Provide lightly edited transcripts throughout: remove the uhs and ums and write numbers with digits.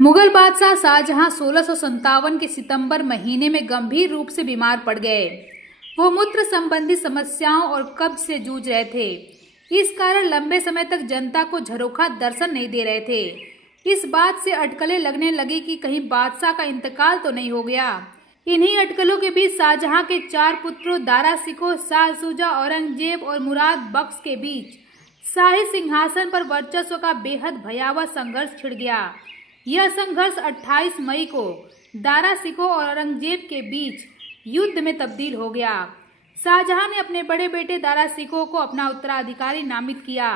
मुगल बादशाह शाहजहां 1657 के सितंबर महीने में गंभीर रूप से बीमार पड़ गए। वो मूत्र संबंधी समस्याओं और कब्ज से जूझ रहे थे। इस कारण लंबे समय तक जनता को झरोखा दर्शन नहीं दे रहे थे। इस बात से अटकलें लगने लगी कि कहीं बादशाह का इंतकाल तो नहीं हो गया। इन्हीं अटकलों के बीच शाहजहां के 4 पुत्रों दारा शिकोह, शाह शुजा, औरंगजेब और मुराद बख्श के बीच शाही सिंहासन पर वर्चस्व का बेहद भयावह संघर्ष छिड़ गया। यह संघर्ष 28 मई को दारा शिकोह और औरंगजेब के बीच युद्ध में तब्दील हो गया। शाहजहां ने अपने बड़े बेटे दारा शिकोह को अपना उत्तराधिकारी नामित किया,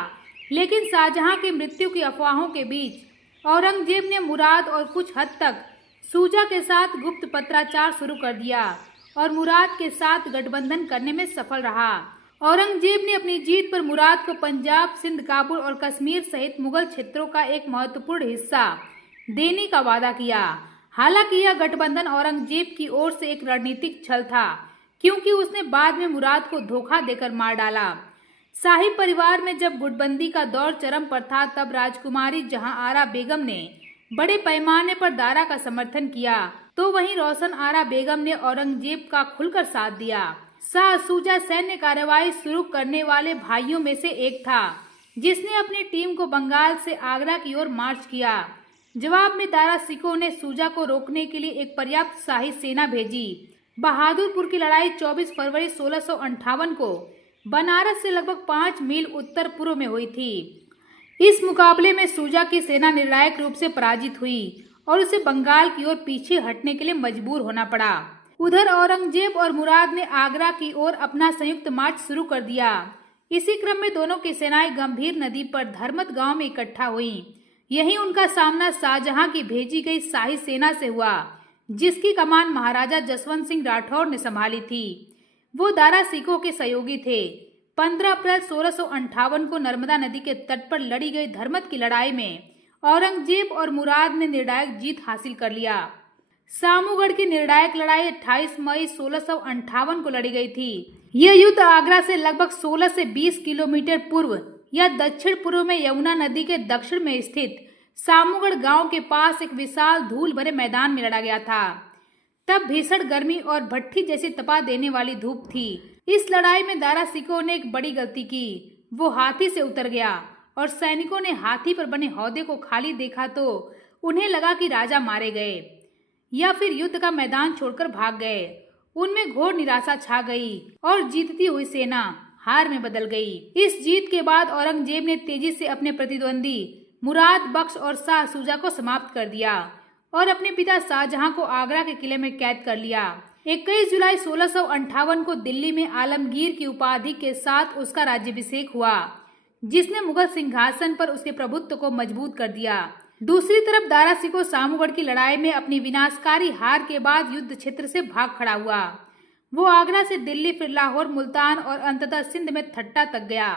लेकिन शाहजहां की मृत्यु की अफवाहों के बीच औरंगजेब ने मुराद और कुछ हद तक शुजा के साथ गुप्त पत्राचार शुरू कर दिया और मुराद के साथ गठबंधन करने में सफल रहा। औरंगजेब ने अपनी जीत पर मुराद को पंजाब, सिंध, काबुल और कश्मीर सहित मुगल क्षेत्रों का एक महत्वपूर्ण हिस्सा देने का वादा किया। हालांकि यह गठबंधन औरंगजेब की ओर से एक रणनीतिक छल था, क्योंकि उसने बाद में मुराद को धोखा देकर मार डाला। शाही परिवार में जब गुटबंदी का दौर चरम पर था, तब राजकुमारी जहां आरा बेगम ने बड़े पैमाने पर दारा का समर्थन किया, तो वहीं रोशन आरा बेगम ने औरंगजेब का खुलकर साथ दिया। शाह शुजा सैन्य कार्रवाई शुरू करने वाले भाइयों में से एक था, जिसने अपनी टीम को बंगाल से आगरा की ओर मार्च किया। जवाब में दारा शिकोह ने शुजा को रोकने के लिए एक पर्याप्त शाही सेना भेजी। बहादुरपुर की लड़ाई 24 फरवरी 1658 को बनारस से लगभग 5 मील उत्तर पूर्व में हुई थी। इस मुकाबले में शुजा की सेना निर्णायक रूप से पराजित हुई और उसे बंगाल की ओर पीछे हटने के लिए मजबूर होना पड़ा। उधर औरंगजेब और मुराद ने आगरा की ओर अपना संयुक्त मार्च शुरू कर दिया। इसी क्रम में दोनों की सेनाएं गंभीर नदी पर धर्मत गांव में इकट्ठा हुई। यहीं उनका सामना शाहजहां की भेजी गई शाही सेना से हुआ, जिसकी कमान महाराजा जसवंत सिंह राठौर ने संभाली थी। वो दारा शिकोह के सहयोगी थे। 15 अप्रैल 1658 को नर्मदा नदी के तट पर लड़ी गई धर्मत की लड़ाई में औरंगजेब और मुराद ने निर्णायक जीत हासिल कर लिया। सामूगढ़ की निर्णायक लड़ाई 28 मई 1658 को लड़ी गई थी। यह युद्ध आगरा से लगभग 16 से 20 किलोमीटर पूर्व या दक्षिण पूर्व में यमुना नदी के दक्षिण में स्थित सामूगढ़ गांव के पास एक विशाल धूल भरे मैदान में लड़ा गया था। तब भीषण गर्मी और भट्ठी जैसी तपा देने वाली धूप थी। इस लड़ाई में दारा शिकोह ने एक बड़ी गलती की। वो हाथी से उतर गया और सैनिकों ने हाथी पर बने हौदे को खाली देखा तो उन्हें लगा कि राजा मारे गए या फिर युद्ध का मैदान छोड़कर भाग गए। उनमें घोर निराशा छा गई और जीतती हुई सेना हार में बदल गई। इस जीत के बाद औरंगजेब ने तेजी से अपने प्रतिद्वंदी मुराद बख्श और शाह शुजा को समाप्त कर दिया और अपने पिता शाहजहां को आगरा के किले में कैद कर लिया। 21 जुलाई 1658 को दिल्ली में आलमगीर की उपाधि के साथ उसका राज्याभिषेक हुआ, जिसने मुगल सिंहासन पर उसके प्रभुत्व को मजबूत कर दिया। दूसरी तरफ दारा शिकोह सामूगढ़ की लड़ाई में अपनी विनाशकारी हार के बाद युद्ध क्षेत्र से भाग खड़ा हुआ। वो आगरा से दिल्ली, फिर लाहौर, मुल्तान और अंततः सिंध में ठट्टा तक गया।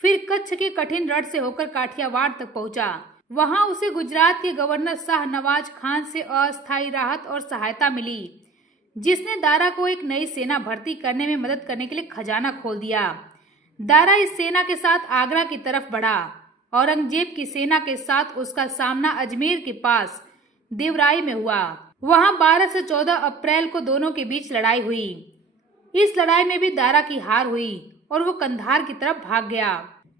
फिर कच्छ के कठिन रण से होकर काठियावाड़ तक पहुंचा। वहां उसे गुजरात के गवर्नर शाह नवाज खान से अस्थायी राहत और सहायता मिली, जिसने दारा को एक नई सेना भर्ती करने में मदद करने के लिए खजाना खोल दिया। दारा इस सेना के साथ आगरा की तरफ बढ़ा। औरंगजेब की सेना के साथ उसका सामना अजमेर के पास देवराई में हुआ। वहां 12 से 14 अप्रैल को दोनों के बीच लड़ाई हुई। इस लड़ाई में भी दारा की हार हुई और वो कंधार की तरफ भाग गया,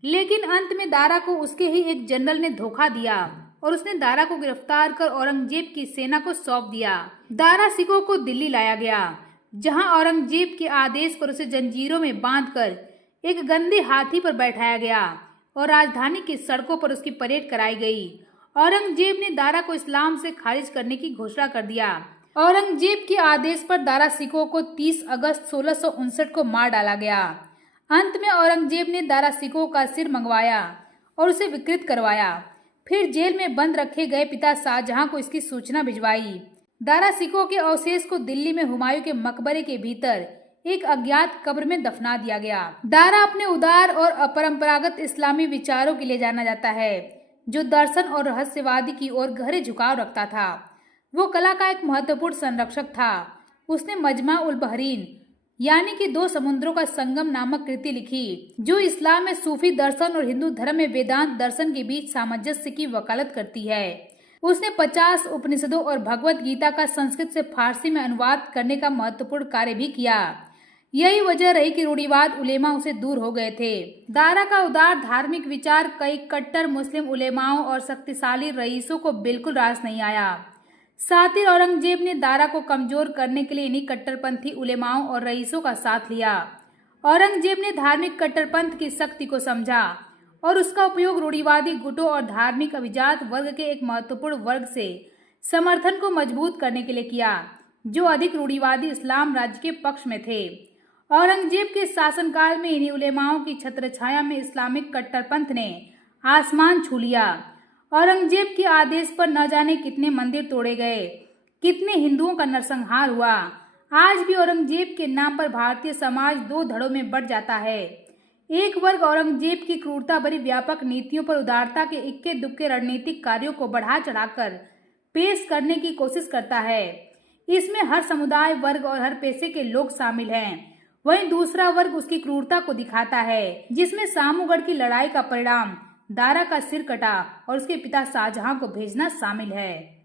लेकिन अंत में दारा को उसके ही एक जनरल ने धोखा दिया और उसने दारा को गिरफ्तार कर औरंगजेब की सेना को सौंप दिया। दारा शिकोह को दिल्ली लाया गया, जहां औरंगजेब के आदेश पर उसे जंजीरों में बांधकर एक गंदे हाथी पर बैठाया गया और राजधानी की सड़कों पर उसकी परेड कराई गई। औरंगजेब ने दारा को इस्लाम से खारिज करने की घोषणा कर दिया। औरंगजेब के आदेश पर दारा शिकोह को 30 अगस्त 1659 को मार डाला गया। अंत में औरंगजेब ने दारा शिकोह का सिर मंगवाया और उसे विकृत करवाया। फिर जेल में बंद रखे गए पिता शाहजहां को इसकी सूचना भिजवाई। दारा शिकोह के अवशेष को दिल्ली में हुमायूं के मकबरे के भीतर एक अज्ञात कब्र में दफना दिया गया। दारा अपने उदार और अपरंपरागत इस्लामी विचारों के लिए जाना जाता है, जो दर्शन और रहस्यवादी की ओर गहरे झुकाव रखता था। वो कला का एक महत्वपूर्ण संरक्षक था। उसने मजमा उल बहरीन यानी कि 2 समुद्रों का संगम नामक कृति लिखी, जो इस्लाम में सूफी दर्शन और हिंदू धर्म में वेदांत दर्शन के बीच सामंजस्य की वकालत करती है। उसने 50 उपनिषदों और भगवत गीता का संस्कृत से फारसी में अनुवाद करने का महत्वपूर्ण कार्य भी किया। यही वजह रही कि रूढ़िवाद उलेमा उसे दूर हो गए थे। दारा का उदार धार्मिक विचार कई कट्टर मुस्लिम उलेमाओं और शक्तिशाली रईसों को बिल्कुल रास नहीं आया। साथ ही औरंगजेब ने दारा को कमजोर करने के लिए इन्हीं कट्टरपंथी उलेमाओं और रईसों का साथ लिया। औरंगजेब ने धार्मिक कट्टरपंथ की शक्ति को समझा और उसका उपयोग रूढ़िवादी गुटों और धार्मिक अभिजात वर्ग के एक महत्वपूर्ण वर्ग से समर्थन को मजबूत करने के लिए किया, जो अधिक रूढ़िवादी इस्लाम राज्य के पक्ष में थे। औरंगजेब के शासनकाल में इन्हीं उलेमाओं की छत्रछाया में इस्लामिक कट्टरपंथ ने आसमान छू लिया। औरंगजेब के आदेश पर न जाने कितने मंदिर तोड़े गए, कितने हिंदुओं का नरसंहार हुआ। आज भी औरंगजेब के नाम पर भारतीय समाज दो धड़ों में बंट जाता है। एक वर्ग औरंगजेब की क्रूरता भरी व्यापक नीतियों पर उदारता के इक्के दुक्के रणनीतिक कार्यों को बढ़ा चढ़ाकर पेश करने की कोशिश करता है। इसमें हर समुदाय, वर्ग और हर पेशे के लोग शामिल हैं। वहीं दूसरा वर्ग उसकी क्रूरता को दिखाता है, जिसमें सामूगढ़ की लड़ाई का परिणाम दारा का सिर कटा और उसके पिता शाहजहां को भेजना शामिल है।